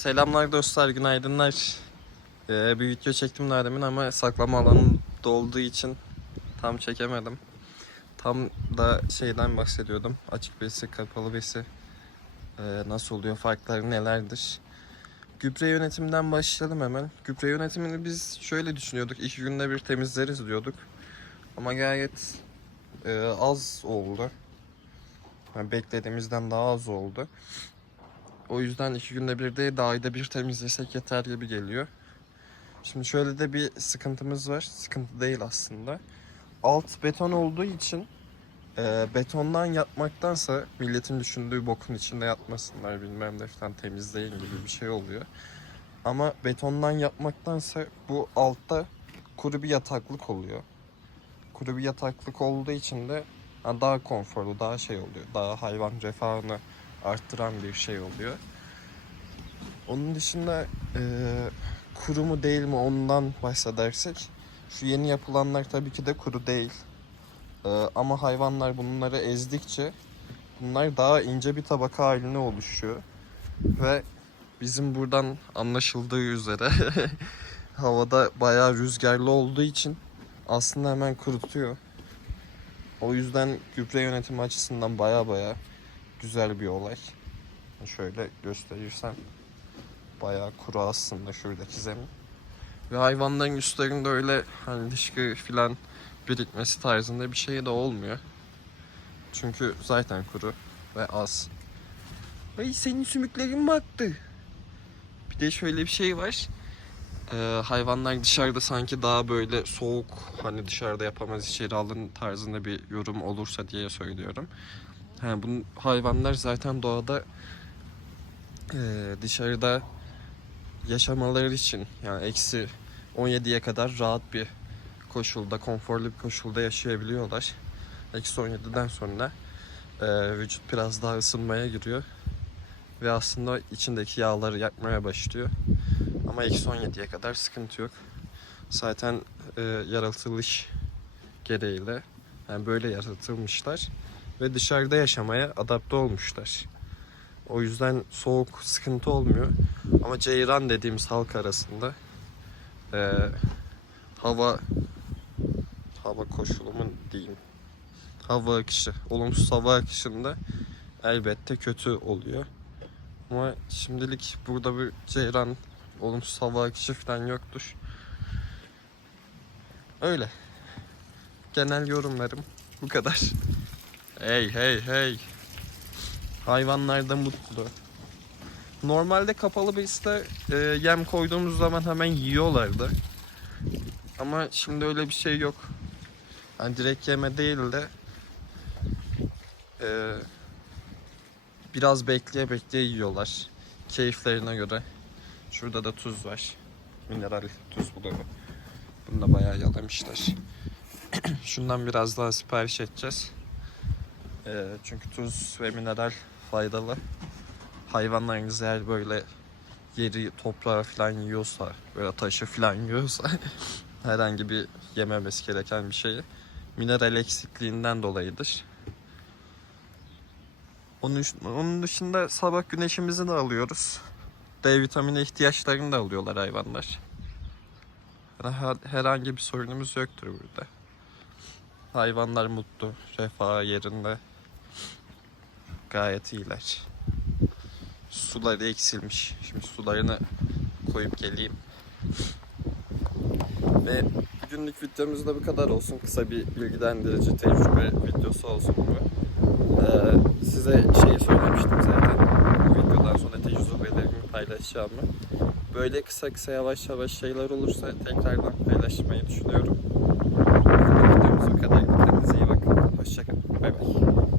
Selamlar dostlar, günaydınlar. Ee, bir video çektim daha demin ama saklama alanında olduğu için tam çekemedim. Tam da şeyden bahsediyordum. Açık besi, kapalı besi ee, nasıl oluyor, farkları nelerdir? Gübre yönetiminden başlayalım hemen. Gübre yönetimini biz şöyle düşünüyorduk. iki günde bir temizleriz diyorduk. Ama gayet e, az oldu. Yani beklediğimizden daha az oldu. O yüzden iki günde bir değil de ayda bir temizlesek yeter gibi geliyor. Şimdi şöyle de bir sıkıntımız var. Sıkıntı değil aslında. Alt beton olduğu için e, betondan yapmaktansa milletin düşündüğü bokun içinde yatmasınlar bilmem ne falan temizleyin gibi bir şey oluyor. Ama betondan yapmaktansa bu altta kuru bir yataklık oluyor. Kuru bir yataklık olduğu için de ha, daha konforlu, daha şey oluyor. Daha hayvan refahını arttıran bir şey oluyor. Onun dışında e, kuru mu değil mi ondan bahsedersek şu yeni yapılanlar tabii ki de kuru değil. E, ama hayvanlar bunları ezdikçe bunlar daha ince bir tabaka haline oluşuyor. Ve bizim buradan anlaşıldığı üzere havada bayağı rüzgarlı olduğu için aslında hemen kurutuyor. O yüzden gübre yönetimi açısından baya baya güzel bir olay. Şöyle gösterirsem bayağı kuru aslında şuradaki zemin. Ve hayvanların üstlerinde öyle hani dışkı filan birikmesi tarzında bir şey de olmuyor. Çünkü zaten kuru ve az. Ay senin sümüklerin mi aktı? Bir de şöyle bir şey var. Ee, hayvanlar dışarıda sanki daha böyle soğuk hani dışarıda yapamaz içeri alın tarzında bir yorum olursa diye söylüyorum. Yani bu hayvanlar zaten doğada e, dışarıda yaşamaları için yani eksi 17'ye kadar rahat bir koşulda, konforlu bir koşulda yaşayabiliyorlar. Eksi 17'den sonra e, vücut biraz daha ısınmaya giriyor ve aslında içindeki yağları yakmaya başlıyor. Ama eksi 17'ye kadar sıkıntı yok. Zaten e, yaratılış gereğiyle yani böyle yaratılmışlar ve dışarıda yaşamaya adapte olmuşlar. O yüzden soğuk sıkıntı olmuyor. Ama ceyran dediğimiz halk arasında e, hava hava koşulu mu diyeyim hava akışı, olumsuz hava akışında elbette kötü oluyor. Ama şimdilik burada bir ceyran olumsuz hava akışı falan yoktur. Öyle. Genel yorumlarım bu kadar. Hey hey hey. Hayvanlar da mutlu. Normalde kapalı besite e, yem koyduğumuz zaman hemen yiyorlardı. Ama şimdi öyle bir şey yok. Yani direkt yeme değil de e, biraz bekleye bekleye yiyorlar. Keyiflerine göre. Şurada da tuz var. Mineral tuz buluyor. Bunu da bayağı yalamışlar. Şundan biraz daha sipariş edeceğiz. Ee, çünkü tuz ve mineral faydalı. Hayvanlarınız eğer böyle yeri toprağı falan yiyorsa, böyle taşı falan yiyorsa herhangi bir yememesi gereken bir şeyi mineral eksikliğinden dolayıdır. Onun, onun dışında sabah güneşimizi de alıyoruz. D vitamini ihtiyaçlarını da alıyorlar hayvanlar. Her- Herhangi bir sorunumuz yoktur burada. Hayvanlar mutlu, refah yerinde. Gayet iyiler. Suları eksilmiş. Şimdi sularını koyup geleyim. Ve bugünlük videomuz da bu kadar olsun. Kısa bir bilgilendirici tecrübe videosu olsun bu. Ee, size şeyi söylemiştim zaten. Bu videodan sonra tecrübelerimi paylaşacağımı. Böyle kısa kısa yavaş yavaş şeyler olursa tekrardan paylaşmayı düşünüyorum. Videomuz bu kadar. Kendinize iyi bakın. Hoşçakalın. Bay bay.